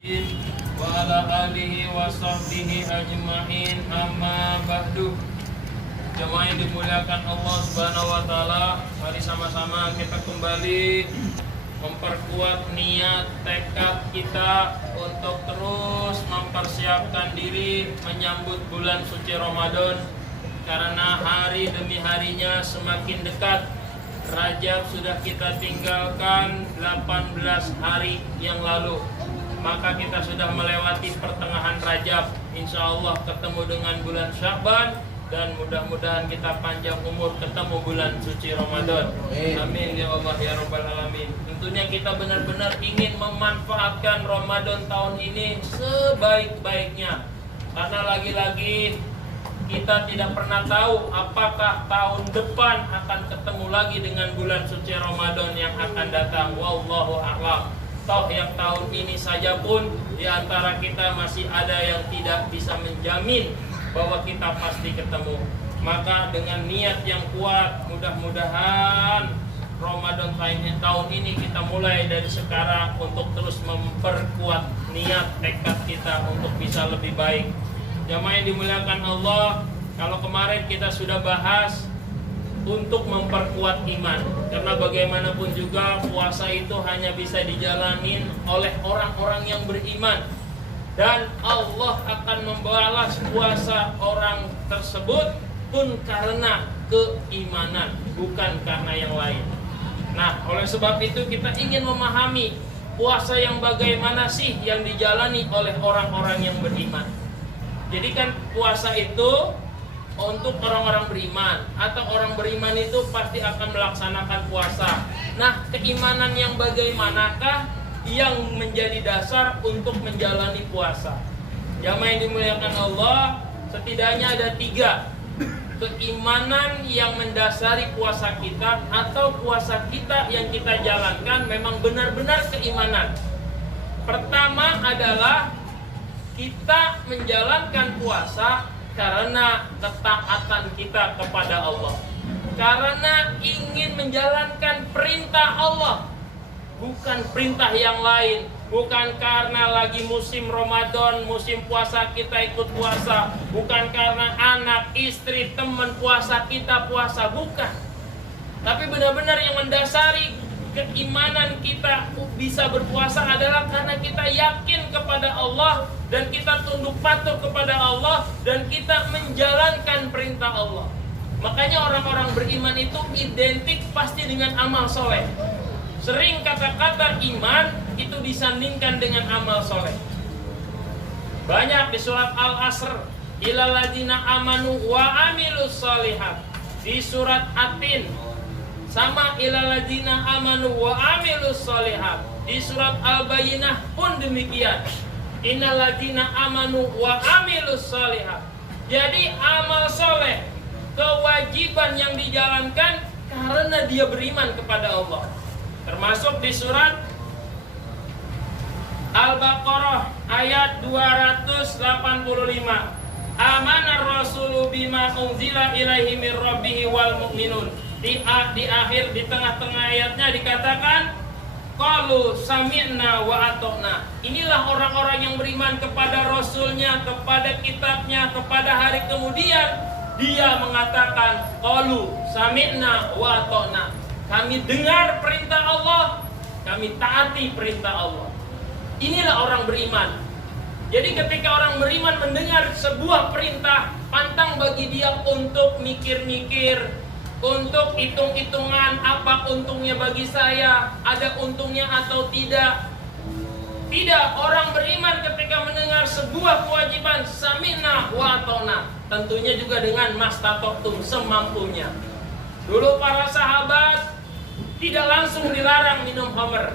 wa ala alihi wa sahbihi ajma'in, amma ba'du. Jemaah yang dimuliakan Allah Subhanahu wa taala, mari sama-sama kita kembali memperkuat niat tekad kita untuk terus mempersiapkan diri menyambut bulan suci Ramadan, karena hari demi harinya semakin dekat. Rajab sudah kita tinggalkan 18 hari yang lalu, maka kita sudah melewati pertengahan Rajab. Insya Allah ketemu dengan bulan Sya'ban, dan mudah-mudahan kita panjang umur ketemu bulan suci Ramadan. Amin ya Allah ya Rabbal Alamin. Tentunya kita benar-benar ingin memanfaatkan Ramadan tahun ini sebaik-baiknya, karena lagi-lagi kita tidak pernah tahu apakah tahun depan akan ketemu lagi dengan bulan suci Ramadan yang akan datang. Wallahu a'lam. Toh yang tahun ini saja pun di antara kita masih ada yang tidak bisa menjamin bahwa kita pasti ketemu. Maka dengan niat yang kuat, mudah-mudahan Ramadan tahun ini kita mulai dari sekarang untuk terus memperkuat niat tekad kita untuk bisa lebih baik. Jamaah yang dimuliakan Allah, kalau kemarin kita sudah bahas untuk memperkuat iman, karena bagaimanapun juga puasa itu hanya bisa dijalanin oleh orang-orang yang beriman, dan Allah akan membalas puasa orang tersebut pun karena keimanan, bukan karena yang lain. Nah, oleh sebab itu kita ingin memahami puasa yang bagaimana sih yang dijalani oleh orang-orang yang beriman. Jadi kan puasa itu untuk orang-orang beriman, atau orang beriman itu pasti akan melaksanakan puasa. Nah, keimanan yang bagaimanakah yang menjadi dasar untuk menjalani puasa? Jamaah yang dimuliakan Allah, setidaknya ada 3 keimanan yang mendasari puasa kita, atau puasa kita yang kita jalankan memang benar-benar keimanan. Pertama adalah kita menjalankan puasa karena ketaatan kita kepada Allah, karena ingin menjalankan perintah Allah, bukan perintah yang lain. Bukan karena lagi musim Ramadan, musim puasa kita ikut puasa, bukan karena anak, istri, teman puasa kita puasa, bukan. Tapi benar-benar yang mendasari keimanan kita bisa berpuasa adalah karena kita yakin kepada Allah, dan kita tunduk patuh kepada Allah, dan kita menjalankan perintah Allah. Makanya orang-orang beriman itu identik pasti dengan amal soleh. Sering kata-kata iman itu disandingkan dengan amal soleh. Banyak di surat Al-Asr, ilal ladzina amanu wa amilus shalihat. Di surat Atin sama ilal ladzina amanu wa amilus shalihat. Di surat Al-Bayyinah pun demikian, innal ladzina amanu wa amilus shalihat. Jadi amal soleh, kewajiban yang dijalankan karena dia beriman kepada Allah. Termasuk di surat Al-Baqarah ayat 285. Amanar rasulu bima unzila ilaihi mir rabbihi wal mu'minun. Di akhir, di tengah-tengah ayatnya dikatakan qalu sami'na wa ata'na. Inilah orang-orang yang beriman kepada Rasulnya, kepada kitabnya, kepada hari kemudian. Dia mengatakan qalu sami'na wa ata'na. Kami dengar perintah Allah, kami taati perintah Allah. Inilah orang beriman. Jadi ketika orang beriman mendengar sebuah perintah, pantang bagi dia untuk mikir-mikir, untuk hitung-hitungan apa untungnya bagi saya, ada untungnya atau tidak. Tidak, orang beriman ketika mendengar sebuah kewajiban, sami'na wa ata'na, tentunya juga dengan mastata'tum, semampunya. Dulu para sahabat tidak langsung dilarang minum khamr,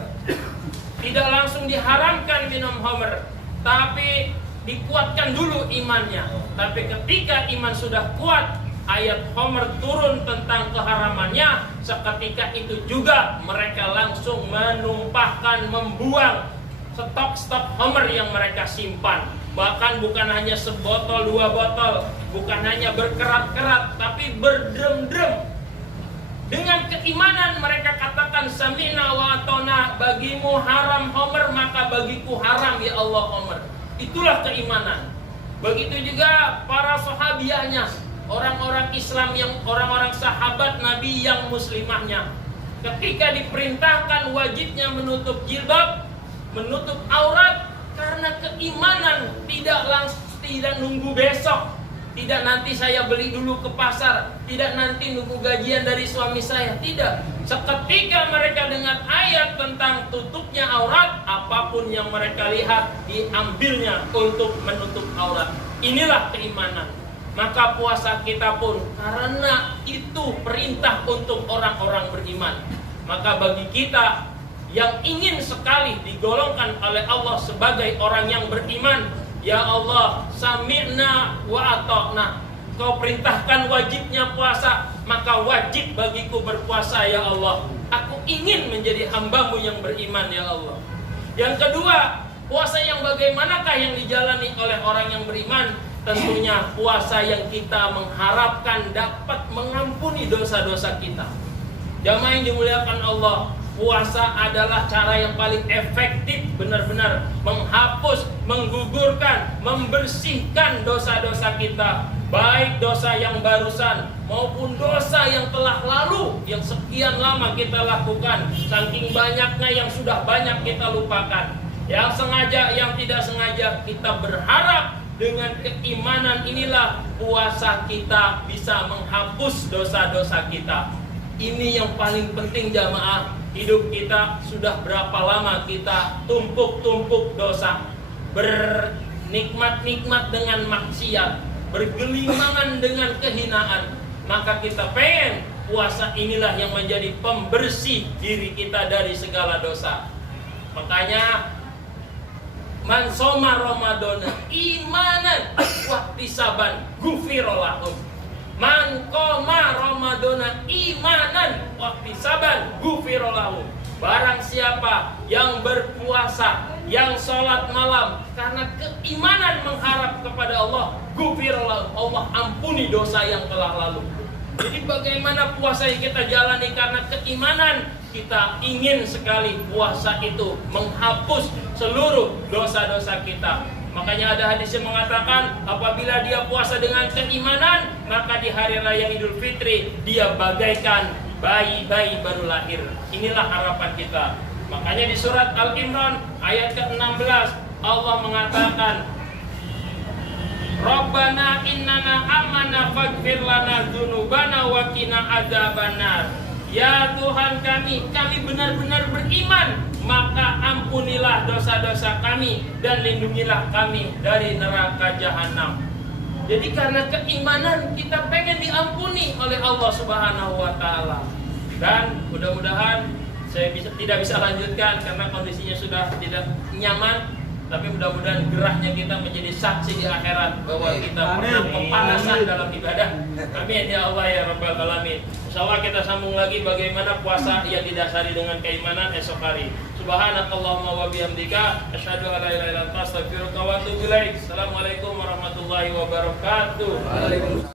tidak langsung diharamkan minum khamr, tapi dikuatkan dulu imannya. Tapi ketika iman sudah kuat, ayat khamr turun tentang keharamannya, seketika itu juga mereka langsung menumpahkan, membuang stok-stok khamr yang mereka simpan. Bahkan bukan hanya sebotol, 2 botol, bukan hanya berkerat-kerat, tapi berdrem-drem. Dengan keimanan mereka katakan sami'na wa ata'na, bagimu haram homer, maka bagiku haram ya Allah homer. Itulah keimanan. Begitu juga para sahabiahnya, orang-orang Islam yang orang-orang sahabat Nabi yang muslimahnya, ketika diperintahkan wajibnya menutup jilbab, menutup aurat, karena keimanan, tidak nunggu besok, tidak nanti saya beli dulu ke pasar, tidak nanti nunggu gajian dari suami saya, tidak. Seketika mereka dengar ayat tentang tutupnya aurat, apapun yang mereka lihat diambilnya untuk menutup aurat. Inilah keimanan. Maka puasa kita pun karena itu perintah untuk orang-orang beriman. Maka bagi kita yang ingin sekali digolongkan oleh Allah sebagai orang yang beriman, ya Allah, sami'na wa ata'na. Kau perintahkan wajibnya puasa, maka wajib bagiku berpuasa ya Allah. Aku ingin menjadi hambamu yang beriman ya Allah. Yang kedua, puasa yang bagaimanakah yang dijalani oleh orang yang beriman? Tentunya puasa yang kita mengharapkan dapat mengampuni dosa-dosa kita. Jamaah yang dimuliakan Allah, puasa adalah cara yang paling efektif benar-benar menghapus, menggugurkan, membersihkan dosa-dosa kita, baik dosa yang barusan maupun dosa yang telah lalu, yang sekian lama kita lakukan, saking banyaknya yang sudah banyak kita lupakan, yang sengaja, yang tidak sengaja. Kita berharap dengan keimanan inilah puasa kita bisa menghapus dosa-dosa kita. Ini yang paling penting jamaah. Hidup kita sudah berapa lama kita tumpuk-tumpuk dosa, bernikmat-nikmat dengan maksiat, bergelimangan dengan kehinaan. Maka kita pengen puasa inilah yang menjadi pembersih diri kita dari segala dosa. Makanya man soma Ramadana imanan wahtisaban ghufira lahu. Man qoma Ramadana imanan wahtisaban ghufira lahu. Barang siapa yang berpuasa, yang sholat malam karena keimanan mengharap kepada Allah, ghufira lahu, Allah ampuni dosa yang telah lalu. Jadi bagaimana puasa yang kita jalani karena keimanan? Kita ingin sekali puasa itu menghapus seluruh dosa-dosa kita. Makanya ada hadis yang mengatakan apabila dia puasa dengan keimanan, maka di hari raya Idul Fitri dia bagaikan bayi-bayi baru lahir. Inilah harapan kita. Makanya di surat Al-Imran ayat ke-16 Allah mengatakan, Rabbana innana amana faghfir lana dzunubana wa qina adzabannar. Ya Tuhan kami benar-benar beriman, maka ampunilah dosa-dosa kami dan lindungilah kami dari neraka jahanam. Jadi karena keimanan kita pengen diampuni oleh Allah Subhanahu wa taala. Dan mudah-mudahan saya tidak bisa lanjutkan karena kondisinya sudah tidak nyaman. Tapi mudah-mudahan gerahnya kita menjadi saksi di akhirat bahwa kita pernah kepanasan dalam ibadah. Amin ya Allah ya Rabbal Alamin. Insyaallah kita sambung lagi bagaimana puasa yang didasari dengan keimanan esok hari. Subhanakallahumma wa bihamdika asyhadu an la ilaha illa anta astaghfiruka wa atubu ilaik. Assalamualaikum warahmatullahi wabarakatuh. Waalaikumsalam.